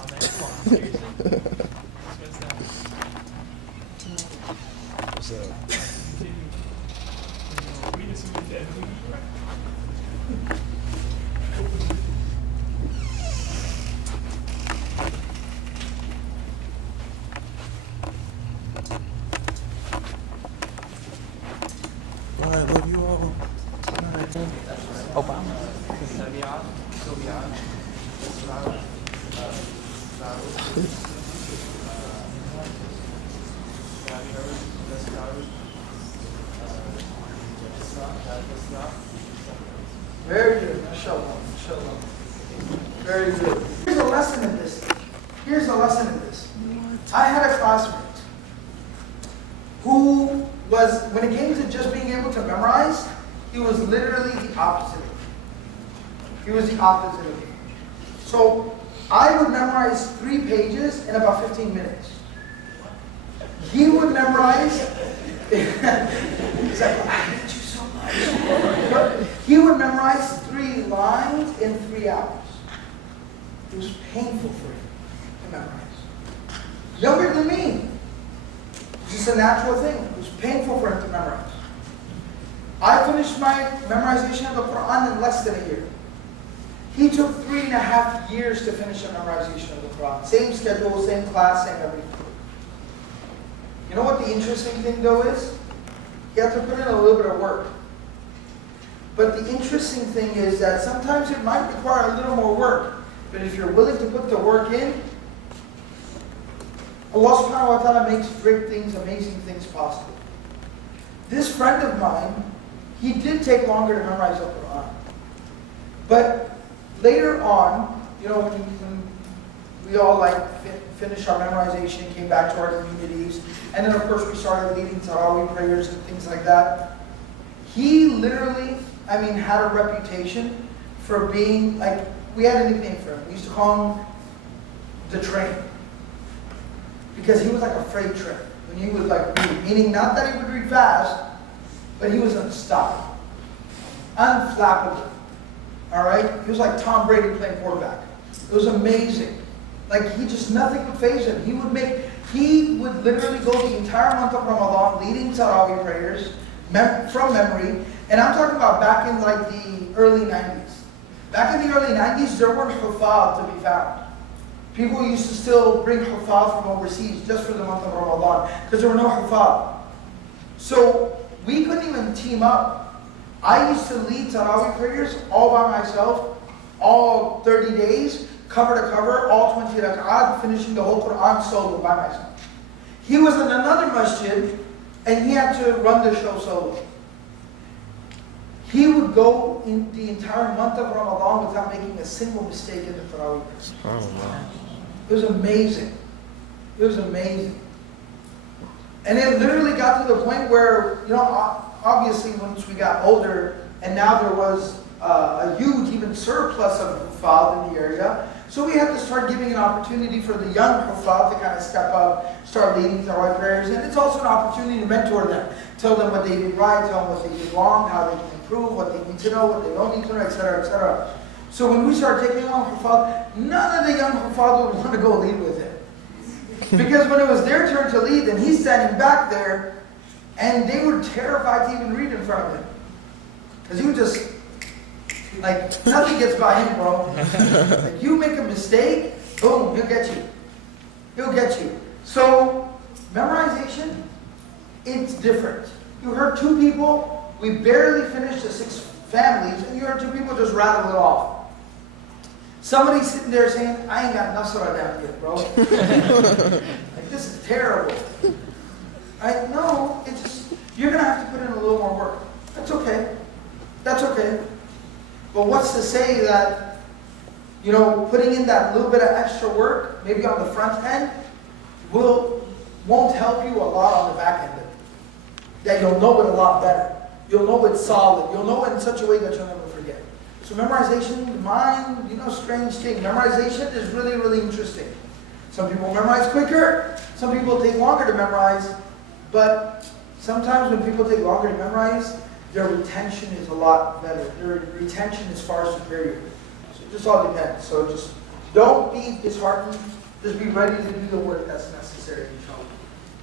now, man. Come on, seriously. What's up? I love you all. Obama. Very good. Mashallah. Mashallah. Very good. Here's a lesson in this. Here's a lesson in this. I had a classmate who was, when it came to just being able to memorize, he was literally the opposite of me. He was the opposite of me. So I would memorize 3 pages in about 15 minutes. He would memorize, he's like, I hate you so much. But he would memorize 3 lines in 3 hours. It was painful for him to memorize. Younger than me. It's just a natural thing. It was painful for him to memorize. I finished my memorization of the Quran in less than a year. He took 3.5 years to finish the memorization of the Quran. Same schedule, same class, same everything. You know what the interesting thing though is? You have to put in a little bit of work. But the interesting thing is that sometimes it might require a little more work. But if you're willing to put the work in, Allah subhanahu wa ta'ala makes great things, amazing things possible. This friend of mine, he did take longer to memorize the Quran. But later on, you know, when we all finished our memorization, came back to our communities, and then of course we started leading Tarawih prayers and things like that. He literally, had a reputation for being like, we had a nickname for him. We used to call him the train. Because he was like a freight train. When he would read, meaning not that he would read fast, but he was unstoppable. Unflappable. Alright? He was like Tom Brady playing quarterback. It was amazing. Nothing would faze him. He would literally go the entire month of Ramadan leading Tarawih prayers from memory. And I'm talking about back in the early 90s. Back in the early 90s, there weren't hufad to be found. People used to still bring hufad from overseas just for the month of Ramadan because there were no hufad. So we couldn't even team up. I used to lead Tarawih prayers all by myself, all 30 days, cover to cover, all 20 rak'at, finishing the whole Quran solo by myself. He was in another masjid and he had to run the show solo. He would go in the entire month of Ramadan without making a single mistake in the Tarawih prayers. Oh, wow. It was amazing. It was amazing. And it literally got to the point where, obviously once we got older, and now there was a huge even surplus of hufad in the area, so we had to start giving an opportunity for the young hufad to kind of step up, start leading Tarawih prayers, and it's also an opportunity to mentor them, tell them what they did right, tell them what they did wrong, how they can improve, what they need to know, what they don't need to know, etc., etc. So when we started taking on hufad, none of the young hufad would want to go lead with him. Because when it was their turn to lead, then he's standing back there, and they were terrified to even read in front of him. Because he would just, nothing gets by him, bro. You make a mistake, boom, he'll get you. He'll get you. So, memorization, it's different. You heard 2 people, we barely finished the 6 families, and you heard 2 people just rattle it off. Somebody's sitting there saying, I ain't got Nasrah down yet, bro. This is terrible. No, it's just, you're going to have to put in a little more work. That's okay. That's okay. But what's to say that, putting in that little bit of extra work, maybe on the front end, won't help you a lot on the back end of it. That you'll know it a lot better. You'll know it's solid. You'll know it in such a way that you'll never forget. So memorization, strange thing. Memorization is really, really interesting. Some people memorize quicker. Some people take longer to memorize. But sometimes when people take longer to memorize, their retention is a lot better. Their retention is far superior. So it just all depends. So just Don't be disheartened. Just be ready to do the work that's necessary, inshallah.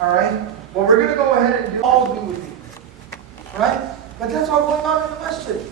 All right? What we're going to go ahead and do, all do with you. All right? But that's all going on in the masjid.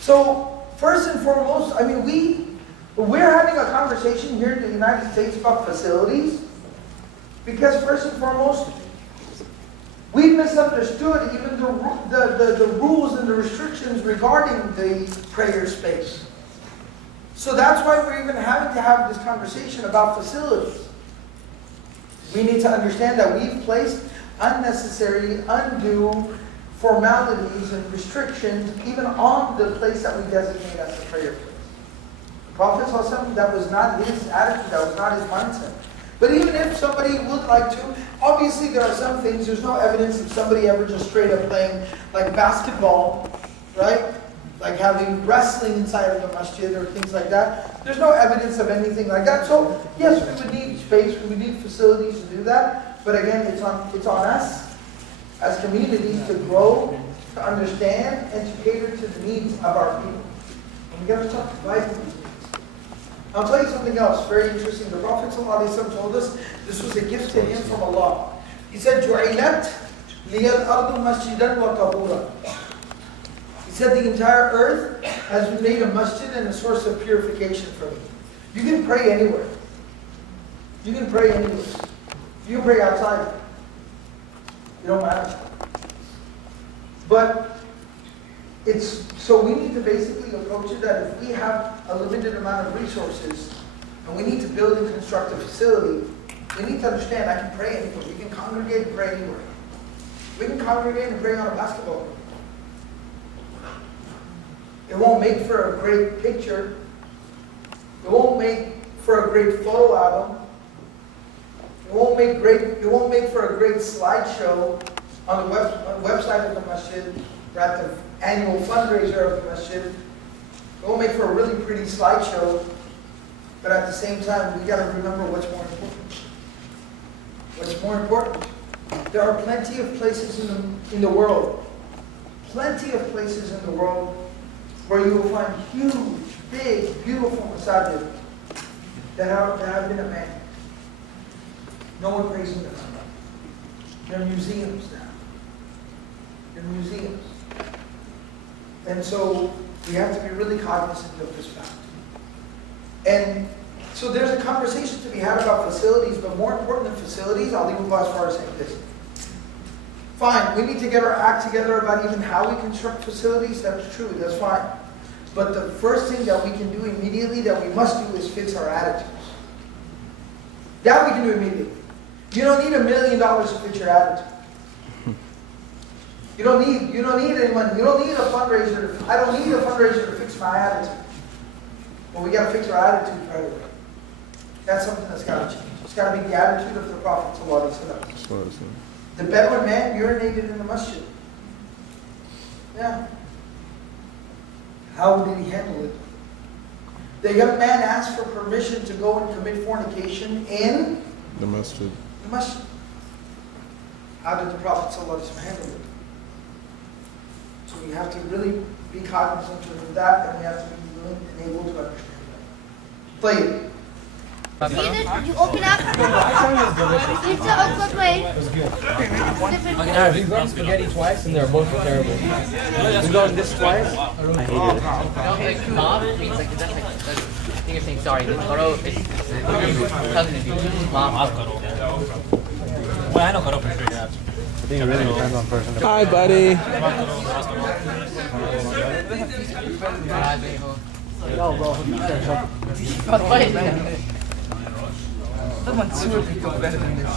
So, first and foremost, I mean, we're having a conversation here in the United States about facilities because first and foremost, we misunderstood even the rules and the restrictions regarding the prayer space. So that's why we're even having to have this conversation about facilities. We need to understand that we've placed unnecessary, undue formalities and restrictions even on the place that we designate as a prayer place. The Prophet ﷺ, that was not his attitude, that was not his mindset. But even if somebody would like to, obviously there are some things, there's no evidence of somebody ever just straight up playing like basketball, right? Like having wrestling inside of the masjid or things like that. There's no evidence of anything like that. So yes, we would need space, we would need facilities to do that. But again, it's on us as communities to grow, to understand, and to cater to the needs of our people. And we got to talk about these needs. I'll tell you something else very interesting. The Prophet ﷺ told us this was a gift to him from Allah. He said, "Ju'ilat liyal ardu masjidan wa tahura." He said the entire earth has been made a masjid and a source of purification for me. You can pray anywhere. You can pray anywhere. You can pray outside. It don't matter. But so we need to basically approach it that if we have a limited amount of resources and we need to build and construct a facility, we need to understand I can pray anywhere. We can congregate and pray anywhere. We can congregate and pray on a basketball court. It won't make for a great picture. It won't make for a great photo album. It won't make for a great slideshow on the website of the masjid, or at the annual fundraiser of the masjid. It won't make for a really pretty slideshow, but at the same time, we got to remember what's more important. What's more important? There are plenty of places in the world, where you will find huge, big, beautiful masajid that have been abandoned. No one prays in them. They're museums now. They're museums. And so we have to be really cognizant of this fact. And so there's a conversation to be had about facilities, but more important than facilities, I'll leave it as far as saying this. Fine, we need to get our act together about even how we construct facilities. That's true, that's fine. But the first thing that we can do immediately, that we must do, is fix our attitudes. That we can do immediately. You don't need $1 million to fix your attitude. You don't need anyone. You don't need a fundraiser. I don't need a fundraiser to fix my attitude. But we got to fix our attitude right away. That's something that's got to change. It's got to be the attitude of the Prophet ﷺ. The Bedouin man urinated in the masjid. Yeah. How did he handle it? The young man asked for permission to go and commit fornication in The masjid. the masjid. How did the Prophet ﷺ handle it? So we have to really be cognizant of that, and we have to be willing and able to understand that. Play it. You open up. It's a good way. We've gone spaghetti twice and they're both terrible. We've gone this twice. I hate it. Mom means like that's like I think you're saying sorry. Karo is cousin of you. Mom. Well, I know Karo for sure. Yeah. I think it really depends on person. Hi, buddy. No, bro. Someone super people better than this.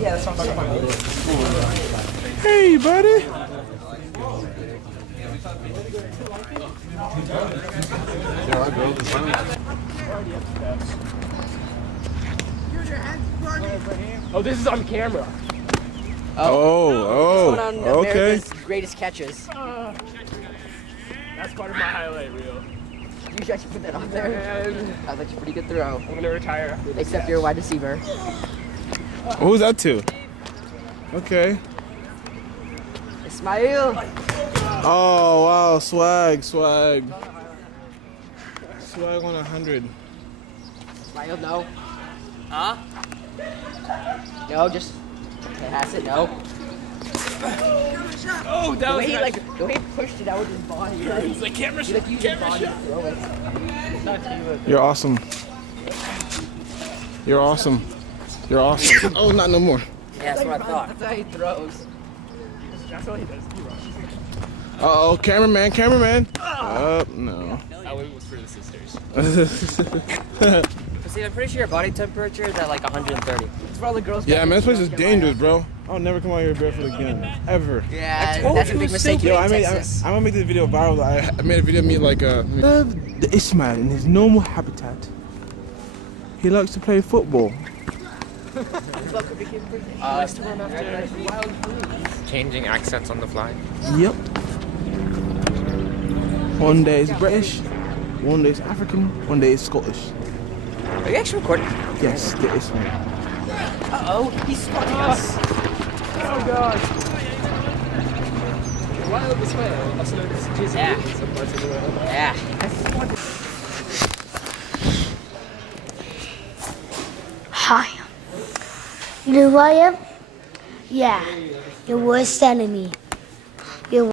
Yeah, that's what I'm saying. Hey, buddy. Oh, this is on camera. Oh, okay. America's greatest catches. That's part of my highlight reel. You should actually put that on there. That was actually a pretty good throw. I'm gonna retire after this. Except you're a wide receiver. Who's that to? Okay. Ismail. Oh, wow. Swag. swag on 100. Smile, no. Huh? No, just pass it, no. Oh, that The was way he, nice. like, the way he pushed it out with his body. It's like camera He, like, shot. used his Camera body shot. to throw it. Not to you, You're awesome. You're awesome. You're awesome. Oh, not no more. Yeah, that's what I thought. That's how he throws. That's all he does. Uh-oh, cameraman, cameraman. No. Oh, it was for the sisters. But see, I'm pretty sure your body temperature is at like 130. It's for all the girls. Yeah, man, this place is dangerous, bro. I'll never come out here barefoot again, ever. Yeah, told that's a you big it was mistake. stupid. You Yo, made I in made. Texas. I'm gonna make this video viral. I made a video of me like the Ismail in his normal habitat. He likes to play football. Changing accents on the fly. Yep. One day it's British, one day it's African, one day it's Scottish. Are you actually recording? Yes, the Ismail. Uh-oh, he's spotting us. Oh god. Wild as well. Also known as Jizzy Yeah. in some parts of the world. Yeah. Hi. You know who I am? Yeah, your worst enemy.